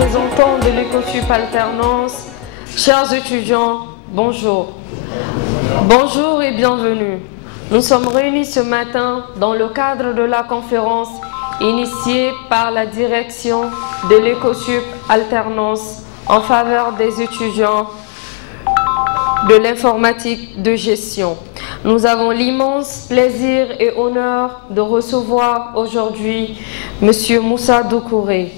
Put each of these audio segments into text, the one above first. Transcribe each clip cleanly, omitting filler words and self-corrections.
représentants de l'Ecosup Alternance, chers étudiants, bonjour. Bonjour et bienvenue. Nous sommes réunis ce matin dans le cadre de la conférence initiée par la direction de l'Ecosup Alternance en faveur des étudiants de l'informatique de gestion. Nous avons l'immense plaisir et honneur de recevoir aujourd'hui M. Moussa Doucouré.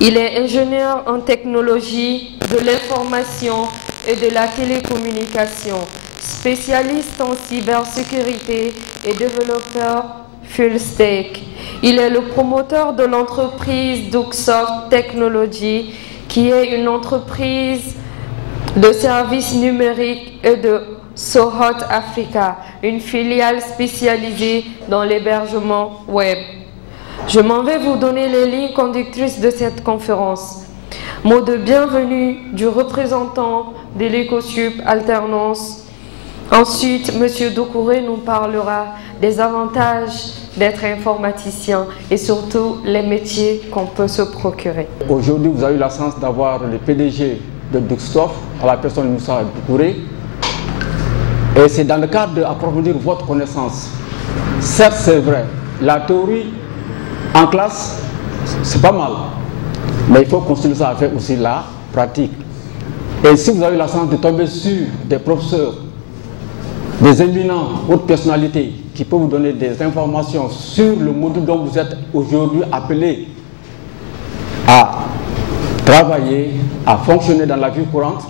Il est ingénieur en technologie de l'information et de la télécommunication, spécialiste en cybersécurité et développeur full stack. Il est le promoteur de l'entreprise Ducksoft Technology, qui est une entreprise de services numériques et de Sohot Africa, une filiale spécialisée dans l'hébergement web. Je m'en vais vous donner les lignes conductrices de cette conférence. Mot de bienvenue du représentant de l'Ecosup Alternance. Ensuite, M. Doucouré nous parlera des avantages d'être informaticien et surtout les métiers qu'on peut se procurer. Aujourd'hui, vous avez eu la chance d'avoir le PDG de Ducksoft, à la personne de Moussa Doucouré. Et c'est dans le cadre d'approfondir votre connaissance. Certes, c'est vrai, la théorie en classe, c'est pas mal. Mais il faut construire ça avec aussi la pratique. Et si vous avez la chance de tomber sur des professeurs, des éminents, hautes personnalités, qui peuvent vous donner des informations sur le module dont vous êtes aujourd'hui appelé à travailler, à fonctionner dans la vie courante,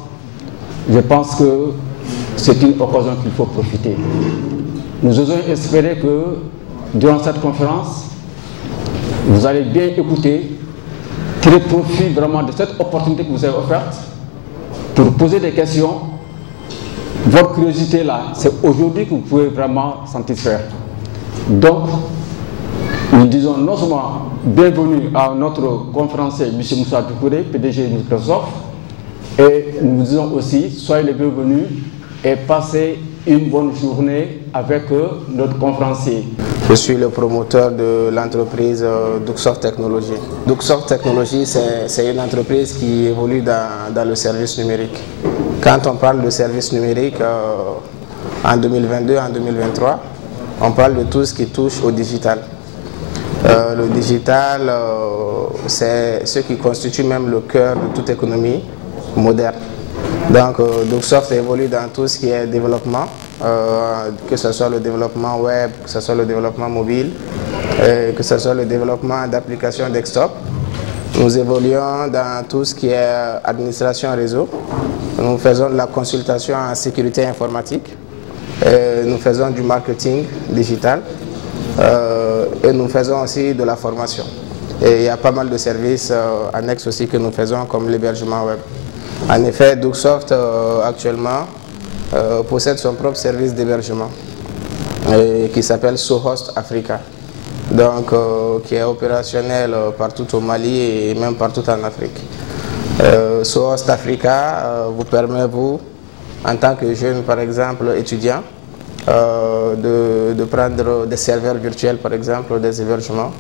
je pense que c'est une occasion qu'il faut profiter. Nous osons espérer que durant cette conférence, vous allez bien écouter, tirer profit vraiment de cette opportunité que vous avez offerte pour poser des questions. Votre curiosité là, c'est aujourd'hui que vous pouvez vraiment satisfaire. Donc, nous disons non seulement bienvenue à notre conférencier, M. Moussa Doucouré, PDG de Microsoft, et nous disons aussi soyez les bienvenus et passez une bonne journée avec notre conférencier. Je suis le promoteur de l'entreprise Ducksoft Technology. Ducksoft Technology, c'est une entreprise qui évolue dans le service numérique. Quand on parle de service numérique, en 2022, en 2023, on parle de tout ce qui touche au digital. Le digital, c'est ce qui constitue même le cœur de toute économie moderne. Donc, Ducksoft évolue dans tout ce qui est développement, que ce soit le développement web, que ce soit le développement mobile, que ce soit le développement d'applications desktop. Nous évoluons dans tout ce qui est administration réseau. Nous faisons de la consultation en sécurité informatique. Nous faisons du marketing digital. Et nous faisons aussi de la formation. Et il y a pas mal de services annexes aussi que nous faisons, comme l'hébergement web. En effet, Ducksoft actuellement possède son propre service d'hébergement qui s'appelle Sohot Africa, donc qui est opérationnel partout au Mali et même partout en Afrique. Sohot Africa vous permet, vous, en tant que jeune, par exemple, étudiant, de prendre des serveurs virtuels, par exemple, des hébergements,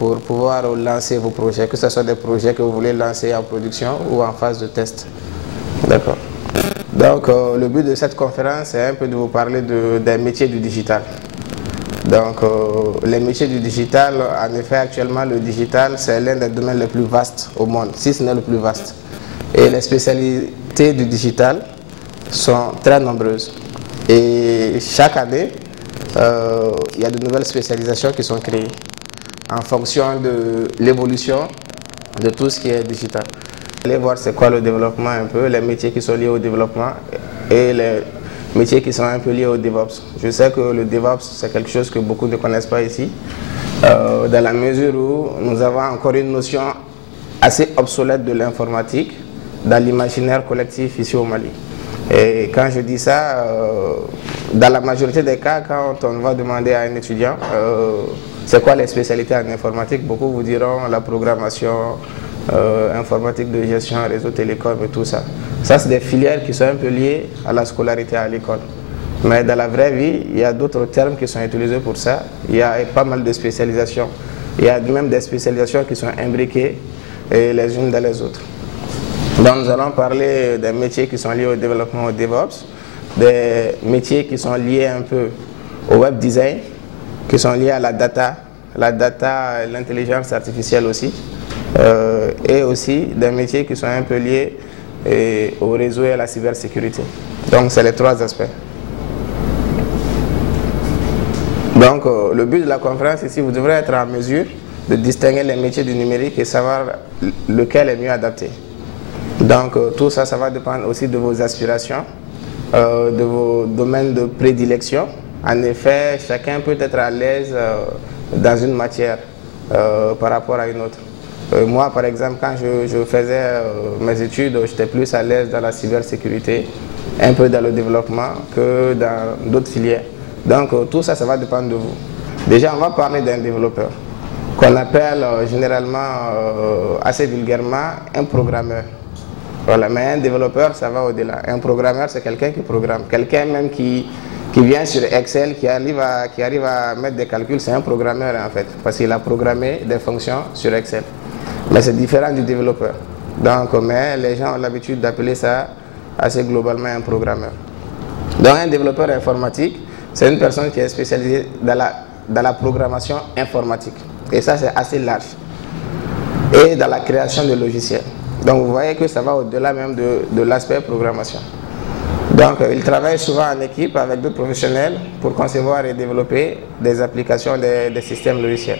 pour pouvoir lancer vos projets, que ce soit des projets que vous voulez lancer en production ou en phase de test. D'accord. Donc, le but de cette conférence, c'est un peu de vous parler des métiers du digital. Donc, les métiers du digital, en effet, actuellement, le digital, c'est l'un des domaines les plus vastes au monde, si ce n'est le plus vaste. Et les spécialités du digital sont très nombreuses. Et chaque année, il y a de nouvelles spécialisations qui sont créées en fonction de l'évolution de tout ce qui est digital. Allez voir c'est quoi le développement un peu, les métiers qui sont liés au développement et les métiers qui sont un peu liés au DevOps. Je sais que le DevOps, c'est quelque chose que beaucoup ne connaissent pas ici, dans la mesure où nous avons encore une notion assez obsolète de l'informatique dans l'imaginaire collectif ici au Mali. Et quand je dis ça, dans la majorité des cas, quand on va demander à un étudiant c'est quoi les spécialités en informatique, beaucoup vous diront la programmation, informatique de gestion, réseau télécom et tout ça. Ça, c'est des filières qui sont un peu liées à la scolarité à l'école. Mais dans la vraie vie, il y a d'autres termes qui sont utilisés pour ça. Il y a pas mal de spécialisations. Il y a même des spécialisations qui sont imbriquées et les unes dans les autres. Donc nous allons parler des métiers qui sont liés au développement au DevOps, des métiers qui sont liés un peu au web design, qui sont liés à la data, l'intelligence artificielle aussi, et aussi des métiers qui sont un peu liés au réseau et à la cybersécurité. Donc c'est les trois aspects. Donc le but de la conférence ici, vous devrez être en mesure de distinguer les métiers du numérique et savoir lequel est mieux adapté. Donc tout ça, ça va dépendre aussi de vos aspirations, de vos domaines de prédilection. En effet, chacun peut être à l'aise dans une matière par rapport à une autre. Moi, par exemple, quand je faisais mes études, j'étais plus à l'aise dans la cybersécurité, un peu dans le développement que dans d'autres filières. Donc tout ça, ça va dépendre de vous. Déjà, on va parler d'un développeur, qu'on appelle généralement, assez vulgairement, un programmeur. Voilà, mais un développeur, ça va au-delà. Un programmeur, c'est quelqu'un qui programme. Quelqu'un même qui vient sur Excel, qui arrive à mettre des calculs, c'est un programmeur en fait, parce qu'il a programmé des fonctions sur Excel. Mais c'est différent du développeur. Donc, mais les gens ont l'habitude d'appeler ça assez globalement un programmeur. Donc, un développeur informatique, c'est une personne qui est spécialisée dans la programmation informatique. Et ça, c'est assez large. Et dans la création de logiciels. Donc, vous voyez que ça va au-delà même de l'aspect programmation. Donc, il travaille souvent en équipe avec d'autres professionnels pour concevoir et développer des applications, des systèmes logiciels.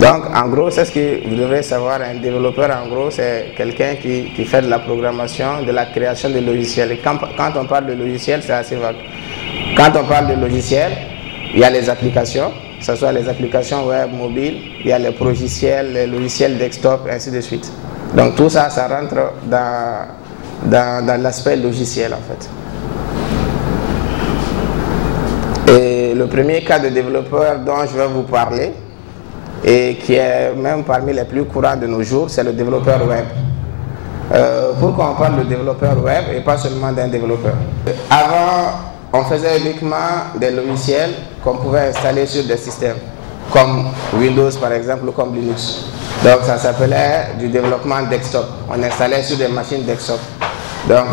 Donc, en gros, c'est ce que vous devrez savoir. Un développeur, en gros, c'est quelqu'un qui fait de la programmation, de la création de logiciels. Et quand on parle de logiciel, c'est assez vague. Quand on parle de logiciel, il y a les applications, que ce soit les applications web, mobile, il y a les progiciels, les logiciels desktop, ainsi de suite. Donc, tout ça, ça rentre dans l'aspect logiciel, en fait. Et le premier cas de développeur dont je vais vous parler, et qui est même parmi les plus courants de nos jours, c'est le développeur web. Pourquoi on parle de développeur web et pas seulement d'un développeur? Avant, on faisait uniquement des logiciels qu'on pouvait installer sur des systèmes, comme Windows par exemple, ou comme Linux. Donc ça s'appelait du développement desktop. On installait sur des machines desktop. Donc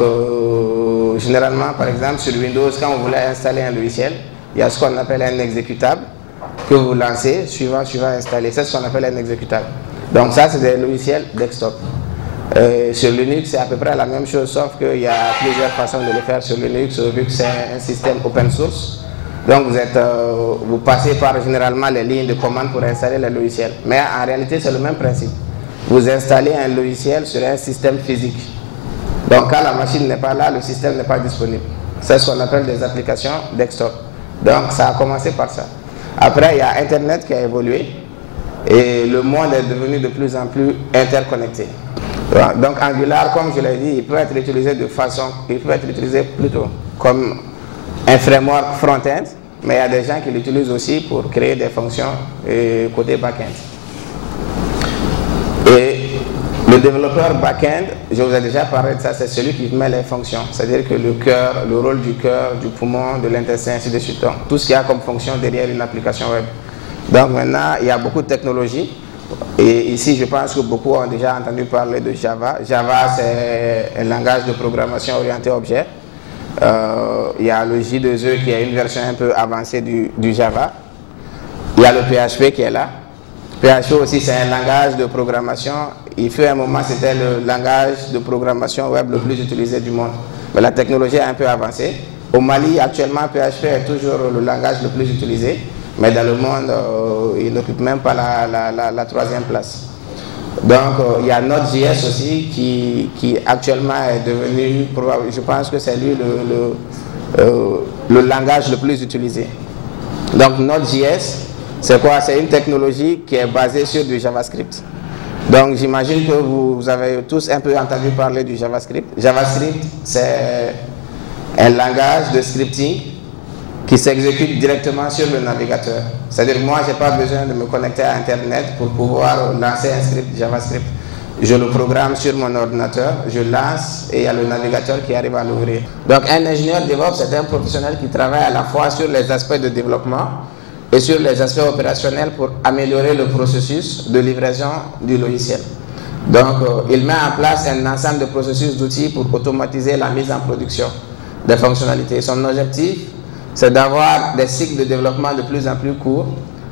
généralement, par exemple, sur Windows, quand vous voulez installer un logiciel, il y a ce qu'on appelle un exécutable que vous lancez, suivant installer. C'est ce qu'on appelle un exécutable. Donc ça, c'est des logiciels desktop. Sur Linux, c'est à peu près la même chose, sauf qu'il y a plusieurs façons de le faire sur Linux, vu que c'est un système open source. Donc vous passez par généralement les lignes de commande pour installer le logiciel. Mais en réalité, c'est le même principe. Vous installez un logiciel sur un système physique. Donc quand la machine n'est pas là, le système n'est pas disponible. C'est ce qu'on appelle des applications desktop. Donc ça a commencé par ça. Après, il y a Internet qui a évolué et le monde est devenu de plus en plus interconnecté. Donc Angular, comme je l'ai dit, il peut être utilisé plutôt comme un framework front-end, mais il y a des gens qui l'utilisent aussi pour créer des fonctions côté back-end. Et le développeur back-end, je vous ai déjà parlé de ça, c'est celui qui met les fonctions, c'est-à-dire que le rôle du cœur, du poumon, de l'intestin, ainsi de suite. Donc, tout ce qu'il y a comme fonction derrière une application web. Donc maintenant, il y a beaucoup de technologies. Et ici, je pense que beaucoup ont déjà entendu parler de Java. Java, c'est un langage de programmation orienté objet. Il y a le J2E qui est une version un peu avancée du Java. Il y a le PHP qui est là. PHP aussi, c'est un langage de programmation. Il fut un moment, c'était le langage de programmation web le plus utilisé du monde. Mais la technologie a un peu avancé. Au Mali, actuellement, PHP est toujours le langage le plus utilisé. Mais dans le monde, il n'occupe même pas la troisième place. Donc, il y a Node.js aussi qui actuellement est devenu, je pense que c'est lui le langage le plus utilisé. Donc, Node.js, c'est quoi? C'est une technologie qui est basée sur du JavaScript. Donc, j'imagine que vous avez tous un peu entendu parler du JavaScript. JavaScript, c'est un langage de scripting qui s'exécute directement sur le navigateur. C'est-à-dire que moi, je n'ai pas besoin de me connecter à Internet pour pouvoir lancer un script JavaScript. Je le programme sur mon ordinateur, je lance et il y a le navigateur qui arrive à l'ouvrir. Donc un ingénieur DevOps, c'est un professionnel qui travaille à la fois sur les aspects de développement et sur les aspects opérationnels pour améliorer le processus de livraison du logiciel. Donc, il met en place un ensemble de processus d'outils pour automatiser la mise en production des fonctionnalités. Son objectif, c'est d'avoir des cycles de développement de plus en plus courts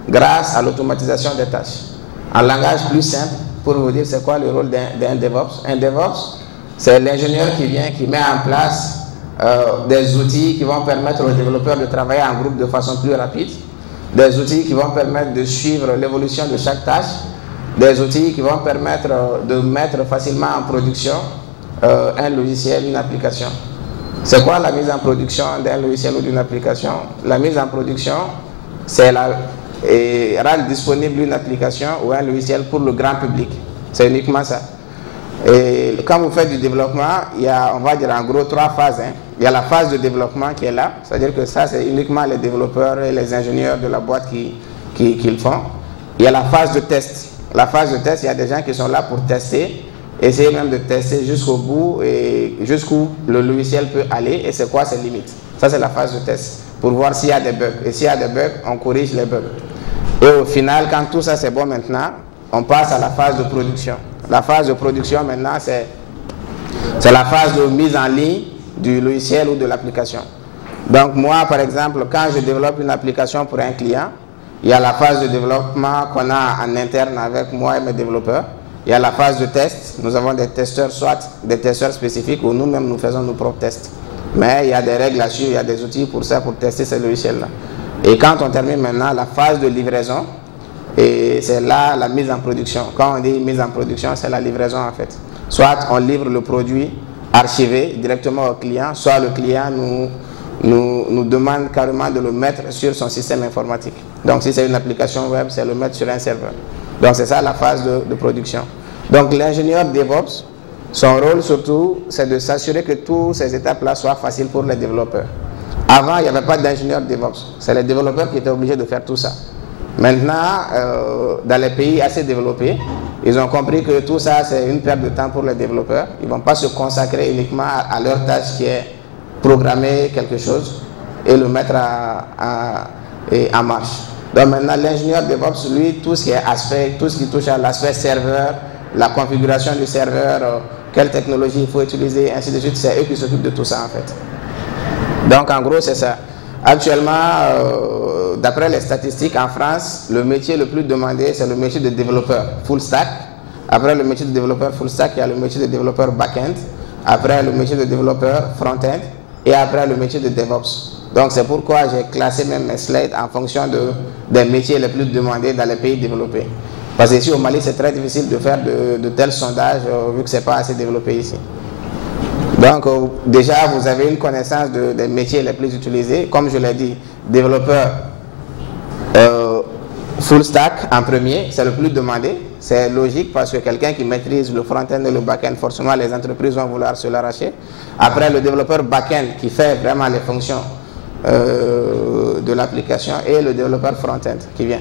grâce à l'automatisation des tâches. En langage plus simple, pour vous dire c'est quoi le rôle d'un DevOps. Un DevOps, c'est l'ingénieur qui vient, qui met en place des outils qui vont permettre aux développeurs de travailler en groupe de façon plus rapide, des outils qui vont permettre de suivre l'évolution de chaque tâche, des outils qui vont permettre de mettre facilement en production un logiciel, une application. C'est quoi la mise en production d'un logiciel ou d'une application? La mise en production, c'est rendre disponible une application ou un logiciel pour le grand public. C'est uniquement ça. Et quand vous faites du développement, il y a, on va dire en gros 3 phases. Il y a la phase de développement qui est là, c'est-à-dire que ça c'est uniquement les développeurs et les ingénieurs de la boîte qui le font. Il y a la phase de test. La phase de test, il y a des gens qui sont là pour tester, essayer même de tester jusqu'au bout et jusqu'où le logiciel peut aller et c'est quoi ses limites. Ça c'est la phase de test pour voir s'il y a des bugs. Et s'il y a des bugs, on corrige les bugs. Et au final, quand tout ça c'est bon maintenant, on passe à la phase de production. La phase de production maintenant, c'est la phase de mise en ligne du logiciel ou de l'application. Donc moi, par exemple, quand je développe une application pour un client, il y a la phase de développement qu'on a en interne avec moi et mes développeurs. Il y a la phase de test. Nous avons des testeurs, soit des testeurs spécifiques ou nous-mêmes nous faisons nos propres tests. Mais il y a des règles à suivre, il y a des outils pour ça, pour tester ces logiciels-là. Et quand on termine maintenant la phase de livraison, et c'est là la mise en production. Quand on dit mise en production, c'est la livraison en fait. Soit on livre le produit archivé directement au client, soit le client nous demande carrément de le mettre sur son système informatique. Donc si c'est une application web, c'est le mettre sur un serveur. Donc c'est ça la phase de production. Donc l'ingénieur DevOps, son rôle surtout, c'est de s'assurer que toutes ces étapes-là soient faciles pour les développeurs. Avant, il n'y avait pas d'ingénieur DevOps. C'est les développeurs qui étaient obligés de faire tout ça. Maintenant, dans les pays assez développés, ils ont compris que tout ça, c'est une perte de temps pour les développeurs. Ils ne vont pas se consacrer uniquement à leur tâche qui est programmer quelque chose et le mettre en marche. Donc maintenant, l'ingénieur DevOps, lui, tout ce qui est aspect, tout ce qui touche à l'aspect serveur, la configuration du serveur, quelle technologie il faut utiliser, ainsi de suite, c'est eux qui s'occupent de tout ça en fait. Donc en gros, c'est ça. Actuellement, d'après les statistiques en France, le métier le plus demandé, c'est le métier de développeur full stack. Après le métier de développeur full stack, il y a le métier de développeur back-end. Après le métier de développeur front-end. Et après le métier de DevOps. Donc c'est pourquoi j'ai classé même mes slides en fonction des métiers les plus demandés dans les pays développés. Parce qu'ici au Mali, c'est très difficile de faire de tels sondages vu que ce n'est pas assez développé ici. Donc déjà, vous avez une connaissance des métiers les plus utilisés. Comme je l'ai dit, développeur full stack en premier, c'est le plus demandé. C'est logique parce que quelqu'un qui maîtrise le front-end et le back-end, forcément les entreprises vont vouloir se l'arracher. Après, le développeur back-end qui fait vraiment les fonctions de l'application et le développeur front-end qui vient.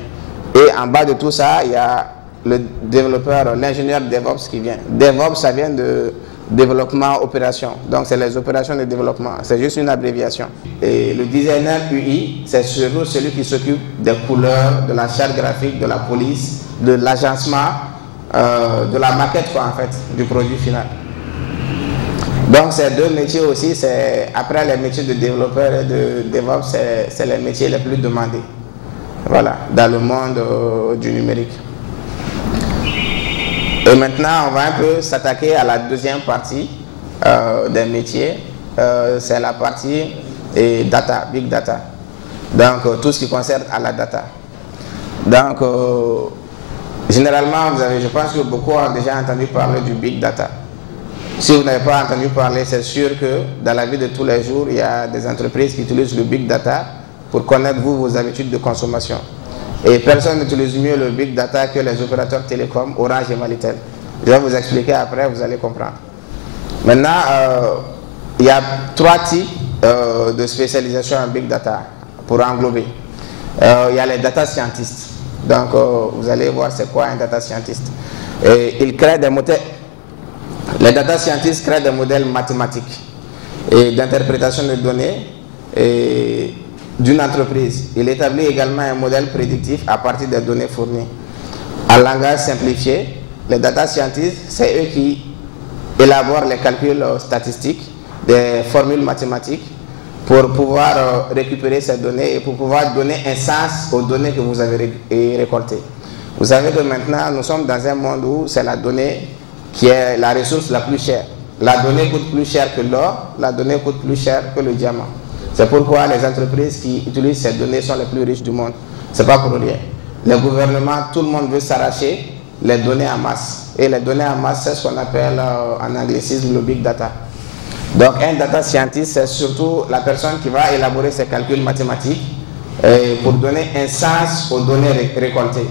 Et en bas de tout ça, il y a le développeur, l'ingénieur DevOps qui vient. DevOps, ça vient de développement opération. Donc c'est les opérations de développement. C'est juste une abréviation. Et le designer UI, c'est surtout celui qui s'occupe des couleurs, de la charte graphique, de la police, de l'agencement, de la maquette quoi, en fait, du produit final. Donc ces deux métiers aussi, après les métiers de développeur et de DevOps, c'est les métiers les plus demandés. Voilà, dans le monde du numérique. Et maintenant, on va un peu s'attaquer à la deuxième partie des métiers. C'est la partie data, big data. Donc, tout ce qui concerne à la data. Donc, généralement, je pense que beaucoup ont déjà entendu parler du big data. Si vous n'avez pas entendu parler, c'est sûr que dans la vie de tous les jours, il y a des entreprises qui utilisent le big data pour connaître vos habitudes de consommation. Et personne n'utilise mieux le big data que les opérateurs télécoms, Orange et Malitel. Je vais vous expliquer après, vous allez comprendre. Maintenant, il y a 3 types de spécialisation en big data pour englober. Il y a les data scientists. Donc, vous allez voir c'est quoi un data scientist. Et ils créent des modèles. Les data scientists créent des modèles mathématiques et d'interprétation de données et d'une entreprise. Il établit également un modèle prédictif à partir des données fournies. En langage simplifié, les data scientists, c'est eux qui élaborent les calculs statistiques, des formules mathématiques, pour pouvoir récupérer ces données et pour pouvoir donner un sens aux données que vous avez récoltées. Vous savez que maintenant, nous sommes dans un monde où c'est la donnée qui est la ressource la plus chère. La donnée coûte plus cher que l'or, la donnée coûte plus cher que le diamant. C'est pourquoi les entreprises qui utilisent ces données sont les plus riches du monde. Ce n'est pas pour rien. Les gouvernements, tout le monde veut s'arracher les données en masse. Et les données en masse, c'est ce qu'on appelle en anglicisme le big data. Donc un data scientist, c'est surtout la personne qui va élaborer ses calculs mathématiques pour donner un sens aux données récoltées.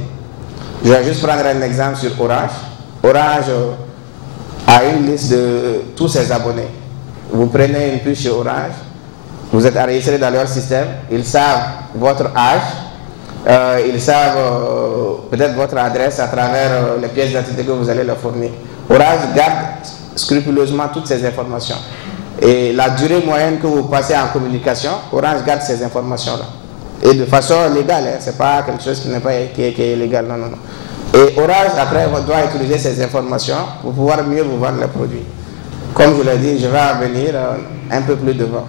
Je vais juste prendre un exemple sur Orange. Orange a une liste de tous ses abonnés. Vous prenez une puce chez Orange, vous êtes enregistré dans leur système, ils savent votre âge, ils savent peut-être votre adresse à travers les pièces d'identité que vous allez leur fournir. Orange garde scrupuleusement toutes ces informations. Et la durée moyenne que vous passez en communication, Orange garde ces informations-là. Et de façon légale, hein, ce n'est pas quelque chose qui est illégal, non, non, non. Et Orange, après, doit utiliser ces informations pour pouvoir mieux vous vendre les produits. Comme je l'ai dit, je vais en venir un peu plus devant.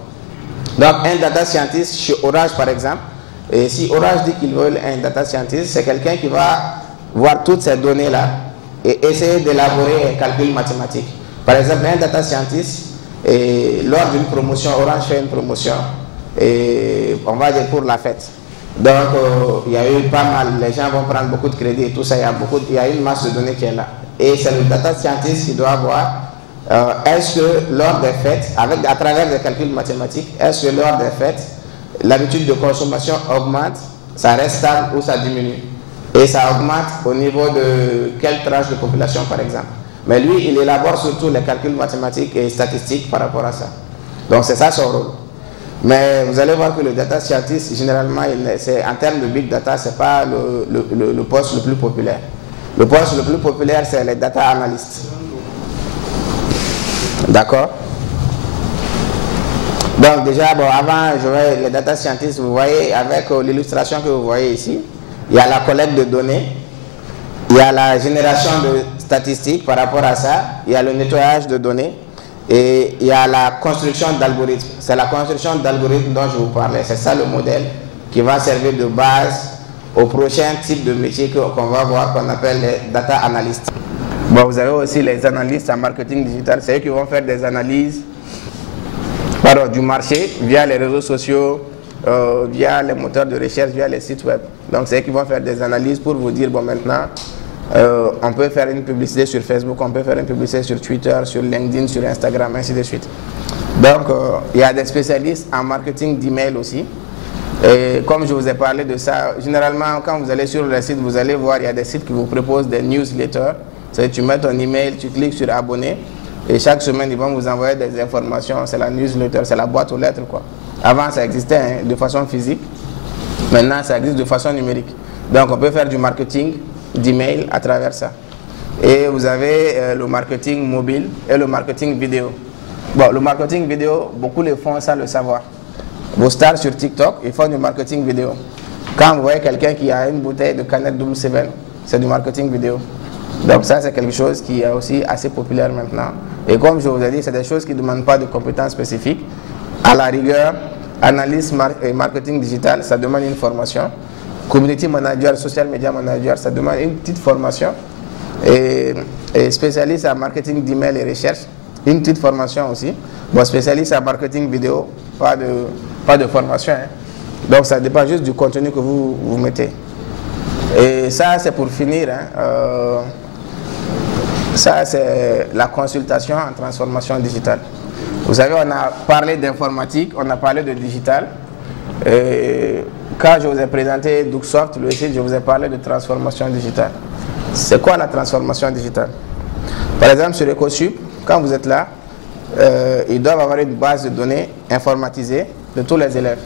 Donc, un data scientist chez Orange, par exemple, et si Orange dit qu'ils veulent un data scientist, c'est quelqu'un qui va voir toutes ces données-là et essayer d'élaborer un calcul mathématique. Par exemple, un data scientist, et lors d'une promotion, Orange fait une promotion, et on va dire pour la fête. Donc, il y a eu pas mal, les gens vont prendre beaucoup de crédit et tout ça, il y a une masse de données qui est là. Et c'est le data scientist qui doit voir est-ce que lors des fêtes, à travers des calculs mathématiques, est-ce que lors des fêtes, l'habitude de consommation augmente, ça reste stable ou ça diminue. Et ça augmente au niveau de quelle tranche de population, par exemple. Mais lui, il élabore surtout les calculs mathématiques et statistiques par rapport à ça. Donc c'est ça son rôle. Mais vous allez voir que le data scientist, généralement, en termes de big data, ce n'est pas le poste le plus populaire. Le poste le plus populaire, c'est les data analystes. D'accord? Donc déjà, bon, avant, les data scientists, vous voyez, avec l'illustration que vous voyez ici, il y a la collecte de données, il y a la génération de statistiques par rapport à ça, il y a le nettoyage de données, et il y a la construction d'algorithmes. C'est la construction d'algorithmes dont je vous parlais. C'est ça le modèle qui va servir de base au prochain type de métier qu'on va voir, qu'on appelle les data analystes. Bon, vous avez aussi les analystes en marketing digital. C'est eux qui vont faire des analyses du marché via les réseaux sociaux, via les moteurs de recherche, via les sites web. Donc c'est eux qui vont faire des analyses pour vous dire, bon maintenant, on peut faire une publicité sur Facebook, on peut faire une publicité sur Twitter, sur LinkedIn, sur Instagram, ainsi de suite. Donc il y a des spécialistes en marketing d'email aussi. Et comme je vous ai parlé de ça, généralement quand vous allez sur le site, vous allez voir, il y a des sites qui vous proposent des newsletters. C'est tu mets ton email, tu cliques sur abonner et chaque semaine ils vont vous envoyer des informations. C'est la newsletter, c'est la boîte aux lettres quoi. Avant ça existait hein, de façon physique, maintenant ça existe de façon numérique. Donc on peut faire du marketing d'email à travers ça. Et vous avez le marketing mobile et le marketing vidéo. Bon, le marketing vidéo, beaucoup le font sans le savoir. Vos stars sur TikTok, ils font du marketing vidéo. Quand vous voyez quelqu'un qui a une bouteille de canette double 7, c'est du marketing vidéo. Donc ça, c'est quelque chose qui est aussi assez populaire maintenant. Et comme je vous ai dit, c'est des choses qui ne demandent pas de compétences spécifiques. À la rigueur, analyse et marketing digital, ça demande une formation. Community manager, social media manager, ça demande une petite formation. Et spécialiste en marketing d'email et recherche, une petite formation aussi. Bon, spécialiste en marketing vidéo, pas de formation. Hein. Donc ça dépend juste du contenu que vous mettez. Et ça, c'est pour finir. Hein. Ça, c'est la consultation en transformation digitale. Vous savez, on a parlé d'informatique, on a parlé de digital. Et quand je vous ai présenté Duxoft, le site, je vous ai parlé de transformation digitale. C'est quoi la transformation digitale? Par exemple, sur EcoSup, quand vous êtes là, ils doivent avoir une base de données informatisée de tous les élèves.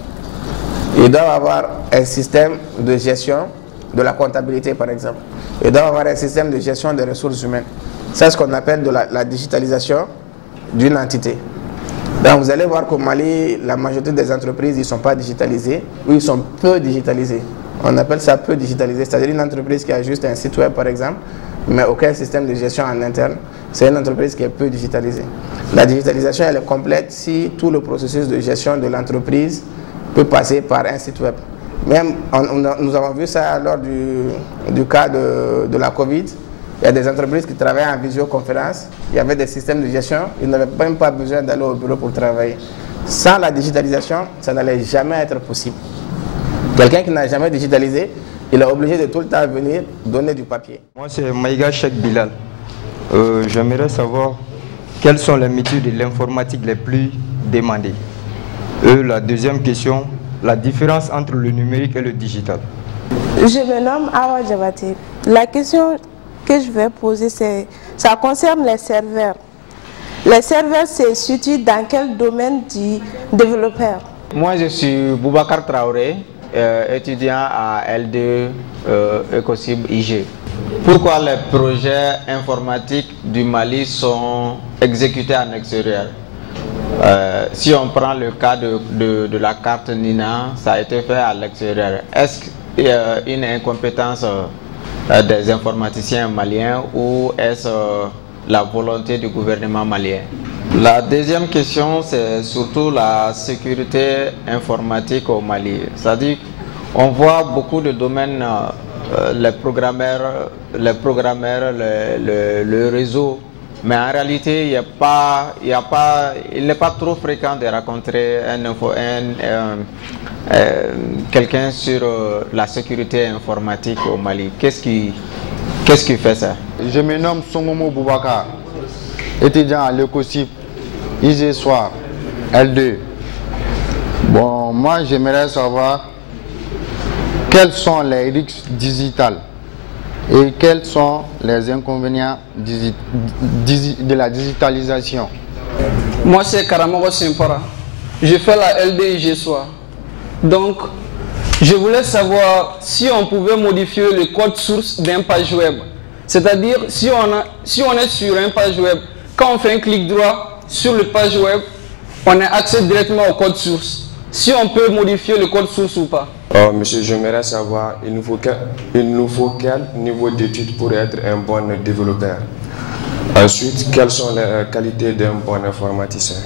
Ils doivent avoir un système de gestion de la comptabilité, par exemple. Ils doivent avoir un système de gestion des ressources humaines. C'est ce qu'on appelle de la digitalisation d'une entité. Donc vous allez voir qu'au Mali, la majorité des entreprises, ils ne sont pas digitalisées ou ils sont peu digitalisés. On appelle ça peu digitalisé, c'est-à-dire une entreprise qui a juste un site web par exemple, mais aucun système de gestion en interne. C'est une entreprise qui est peu digitalisée. La digitalisation, elle est complète si tout le processus de gestion de l'entreprise peut passer par un site web. Même, nous avons vu ça lors du cas de la Covid. Il y a des entreprises qui travaillaient en visioconférence. Il y avait des systèmes de gestion. Ils n'avaient même pas besoin d'aller au bureau pour travailler. Sans la digitalisation, ça n'allait jamais être possible. Quelqu'un qui n'a jamais digitalisé, il est obligé de tout le temps venir donner du papier. Moi, c'est Maïga Cheikh Bilal. J'aimerais savoir quels sont les métiers de l'informatique les plus demandés. La deuxième question, la différence entre le numérique et le digital. Je me nomme Awa Djabate. La question que je vais poser, ça concerne les serveurs. Les serveurs se situent dans quel domaine du développeur? Moi, je suis Boubacar Traoré, étudiant à L2 Ecosib IG. Pourquoi les projets informatiques du Mali sont exécutés en extérieur? Si on prend le cas de la carte Nina, ça a été fait à l'extérieur. Est-ce qu'il y a une incompétence des informaticiens maliens ou est-ce la volonté du gouvernement malien? La deuxième question, c'est surtout la sécurité informatique au Mali. C'est-à-dire qu'on voit beaucoup de domaines, les programmeurs, le réseau, mais en réalité, il n'est pas trop fréquent de rencontrer quelqu'un sur la sécurité informatique au Mali. Qu'est-ce qui fait ça? Je me nomme Songomo Boubacar, étudiant à l'Ecosip IG Soir L2. Bon, moi j'aimerais savoir quels sont les risques digitales et quels sont les inconvénients de la digitalisation. Moi c'est Karamogo Simpora, je fais la LDIG Soir. Donc je voulais savoir si on pouvait modifier le code source d'un page web. C'est-à-dire si on est sur une page web, quand on fait un clic droit sur le page web, on a accès directement au code source. Si on peut modifier le code source ou pas. Monsieur, j'aimerais savoir, il nous faut quel niveau d'études pour être un bon développeur? Ensuite, quelles sont les qualités d'un bon informaticien?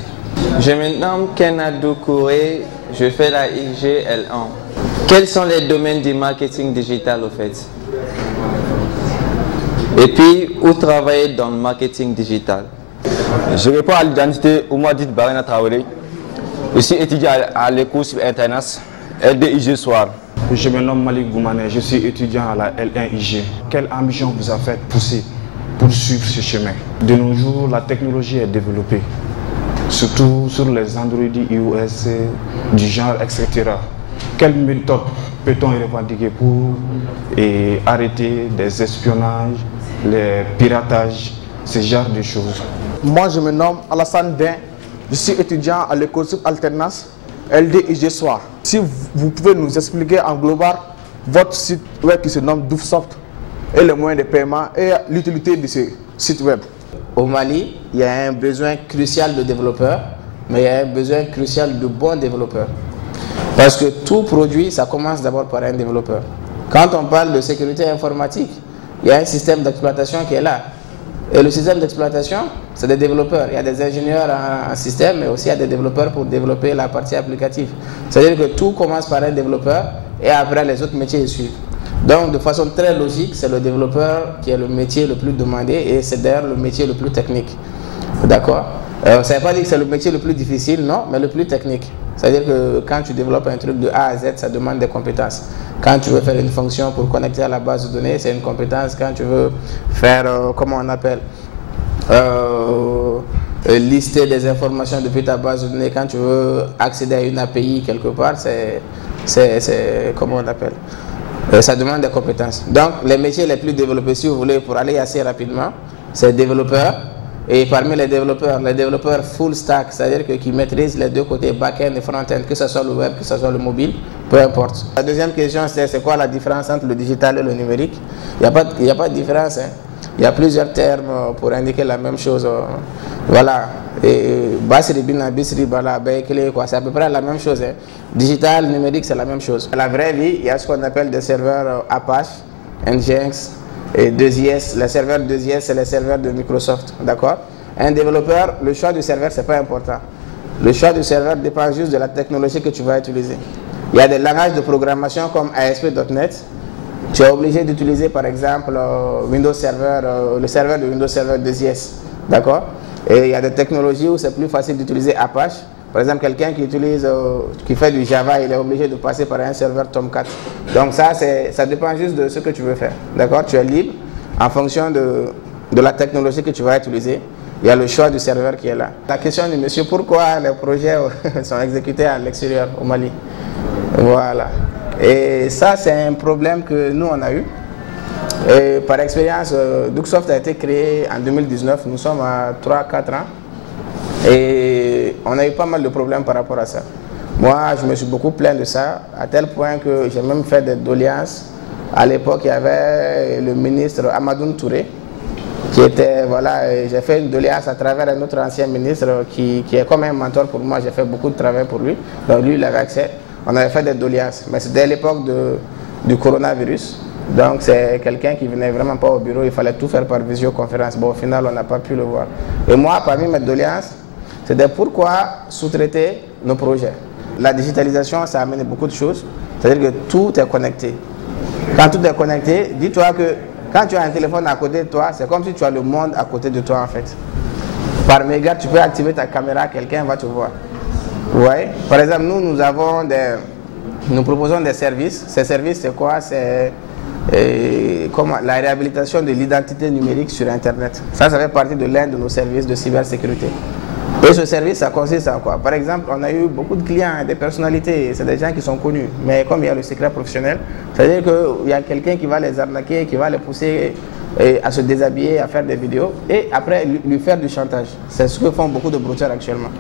Je me nomme Kenadou Kouré, je fais la IGL1. Quels sont les domaines du marketing digital au fait? Et puis, où travailler dans le marketing digital? Je réponds à l'identité Oumadit Barina Traoré. Je suis étudiant à l'Ecosip Internas, LDIG Soir. Je me nomme Malik Goumane, je suis étudiant à la L1IG. Quelle ambition vous a fait pousser pour suivre ce chemin? De nos jours, la technologie est développée, surtout sur les Android, iOS, du genre, etc. Quelle méthode peut-on revendiquer pour arrêter des espionnages, les piratages, ce genre de choses? Moi, je me nomme Alassane Den, je suis étudiant à l'Ecosip Alternance LDIG Soir. Si vous pouvez nous expliquer en global votre site web qui se nomme Doufsoft et les moyens de paiement et l'utilité de ce site web. Au Mali, il y a un besoin crucial de développeurs, mais il y a un besoin crucial de bons développeurs. Parce que tout produit, ça commence d'abord par un développeur. Quand on parle de sécurité informatique, il y a un système d'exploitation qui est là. Et le système d'exploitation, c'est des développeurs. Il y a des ingénieurs en système, mais aussi il y a des développeurs pour développer la partie applicative. C'est-à-dire que tout commence par un développeur et après les autres métiers suivent. Donc de façon très logique, c'est le développeur qui est le métier le plus demandé et c'est d'ailleurs le métier le plus technique. D'accord? Ça ne veut pas dire que c'est le métier le plus difficile, non, mais le plus technique. C'est-à-dire que quand tu développes un truc de A à Z, ça demande des compétences. Quand tu veux faire une fonction pour connecter à la base de données, c'est une compétence. Quand tu veux faire, comment on appelle, lister des informations depuis ta base de données, quand tu veux accéder à une API quelque part, c'est comment on appelle, ça demande des compétences. Donc les métiers les plus développés, si vous voulez, pour aller assez rapidement, c'est développeur. Et parmi les développeurs full stack, c'est-à-dire qui maîtrisent les deux côtés, back-end et front-end, que ce soit le web, que ce soit le mobile, peu importe. La deuxième question, c'est quoi la différence entre le digital et le numérique? Il n'y a pas de différence. Hein. Il y a plusieurs termes pour indiquer la même chose. Voilà. Et Basri Bina, Bisri, Bala, Baïkele, quoi. C'est à peu près la même chose. Hein. Digital, numérique, c'est la même chose. Dans la vraie vie, il y a ce qu'on appelle des serveurs Apache, Nginx et 2IS. Les serveurs 2IS, c'est les serveurs de Microsoft. D'accord? Un développeur, le choix du serveur, c'est pas important. Le choix du serveur dépend juste de la technologie que tu vas utiliser. Il y a des langages de programmation comme ASP.NET. Tu es obligé d'utiliser par exemple Windows Server, le serveur de Windows Server 2IS. D'accord? Et il y a des technologies où c'est plus facile d'utiliser Apache. Par exemple, quelqu'un qui fait du Java, il est obligé de passer par un serveur Tomcat. Donc ça dépend juste de ce que tu veux faire. D'accord? Tu es libre en fonction de la technologie que tu vas utiliser. Il y a le choix du serveur qui est là. La question du monsieur, pourquoi les projets sont exécutés à l'extérieur, au Mali? Voilà. Et ça, c'est un problème que nous, on a eu. Et par expérience, Duxoft a été créé en 2019. Nous sommes à 3-4 ans. Et on a eu pas mal de problèmes par rapport à ça. Moi, je me suis beaucoup plaint de ça, à tel point que j'ai même fait des doléances. À l'époque, il y avait le ministre Amadou Touré, qui était, voilà, j'ai fait une doléance à travers un autre ancien ministre qui est comme un mentor pour moi. J'ai fait beaucoup de travail pour lui. Donc lui, il avait accès. On avait fait des doléances. Mais c'était à l'époque du coronavirus. Donc c'est quelqu'un qui venait vraiment pas au bureau. Il fallait tout faire par visioconférence. Bon, au final, on n'a pas pu le voir. Et moi, parmi mes doléances, c'était pourquoi sous-traiter nos projets. La digitalisation, ça amène beaucoup de choses. C'est-à-dire que tout est connecté. Quand tout est connecté, dis-toi que quand tu as un téléphone à côté de toi, c'est comme si tu as le monde à côté de toi en fait. Par mégarde, tu peux activer ta caméra, quelqu'un va te voir. Vous voyez? Par exemple, nous proposons des services. Ces services, c'est quoi? C'est la réhabilitation de l'identité numérique sur Internet. Ça fait partie de l'un de nos services de cybersécurité. Et ce service, ça consiste en quoi? Par exemple, on a eu beaucoup de clients, des personnalités, c'est des gens qui sont connus. Mais comme il y a le secret professionnel, c'est-à-dire qu'il y a quelqu'un qui va les arnaquer, qui va les pousser à se déshabiller, à faire des vidéos, et après lui faire du chantage. C'est ce que font beaucoup de brouteurs actuellement.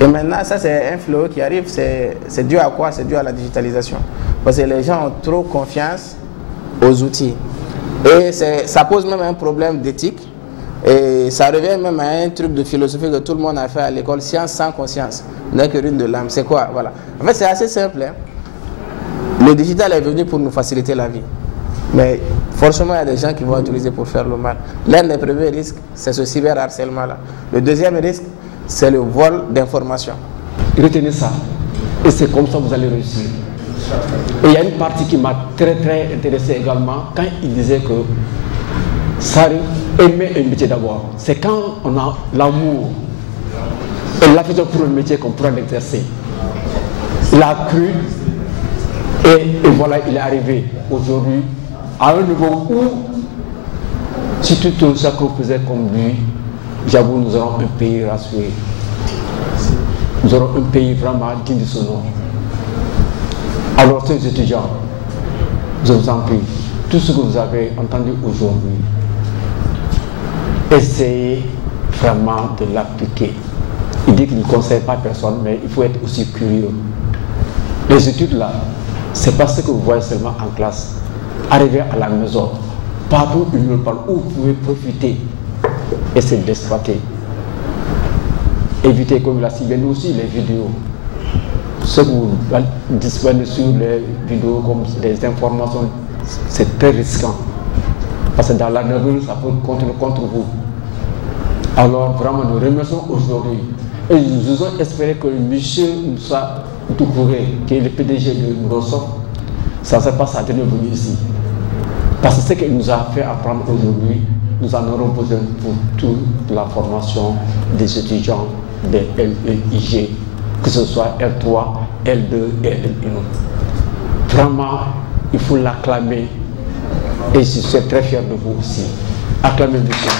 Et maintenant, ça c'est un fléau qui arrive, c'est dû à quoi? C'est dû à la digitalisation. Parce que les gens ont trop confiance aux outils. Et ça pose même un problème d'éthique. Et ça revient même à un truc de philosophie que tout le monde a fait à l'école, science sans conscience, n'est que ruine de l'âme. C'est quoi? Voilà. En fait, c'est assez simple. Hein? Le digital est venu pour nous faciliter la vie. Mais forcément, il y a des gens qui vont l'utiliser pour faire le mal. L'un des premiers risques, c'est ce cyberharcèlement-là. Le deuxième risque, c'est le vol d'informations. Retenez ça. Et c'est comme ça que vous allez réussir. Et il y a une partie qui m'a très intéressé également, quand il disait que Sarri aimait un métier d'abord. C'est quand on a l'amour et l'affection pour le métier qu'on pourra l'exercer. Il a cru et voilà, il est arrivé aujourd'hui à un niveau où, si tout chacun faisait comme lui, j'avoue, nous aurons un pays rassuré. Nous aurons un pays vraiment digne de son nom. Alors, ces étudiants, je vous en prie, tout ce que vous avez entendu aujourd'hui, essayez vraiment de l'appliquer. Il dit qu'il ne conseille pas personne, mais il faut être aussi curieux. Les études là, c'est pas ce que vous voyez seulement en classe. Arrivez à la maison, partout où il parle, où vous pouvez profiter, essayez d'exploiter. Évitez, comme il a si bien aussi, les vidéos. Ce que vous disponible sur les vidéos comme des informations, c'est très risquant. Parce que dans la nervure, ça peut continuer contre vous. Alors vraiment, nous remercions aujourd'hui. Et nous avons espéré que Michel Moussa Doucouré, qui est le PDG de Microsoft, ça ne s'est pas sa dernière venue ici. Parce que ce qu'il nous a fait apprendre aujourd'hui, nous en aurons besoin pour toute la formation des étudiants des LEIG, que ce soit L3, L2 et L1. Vraiment, il faut l'acclamer. Et je suis très fier de vous aussi. Acclamez Michel.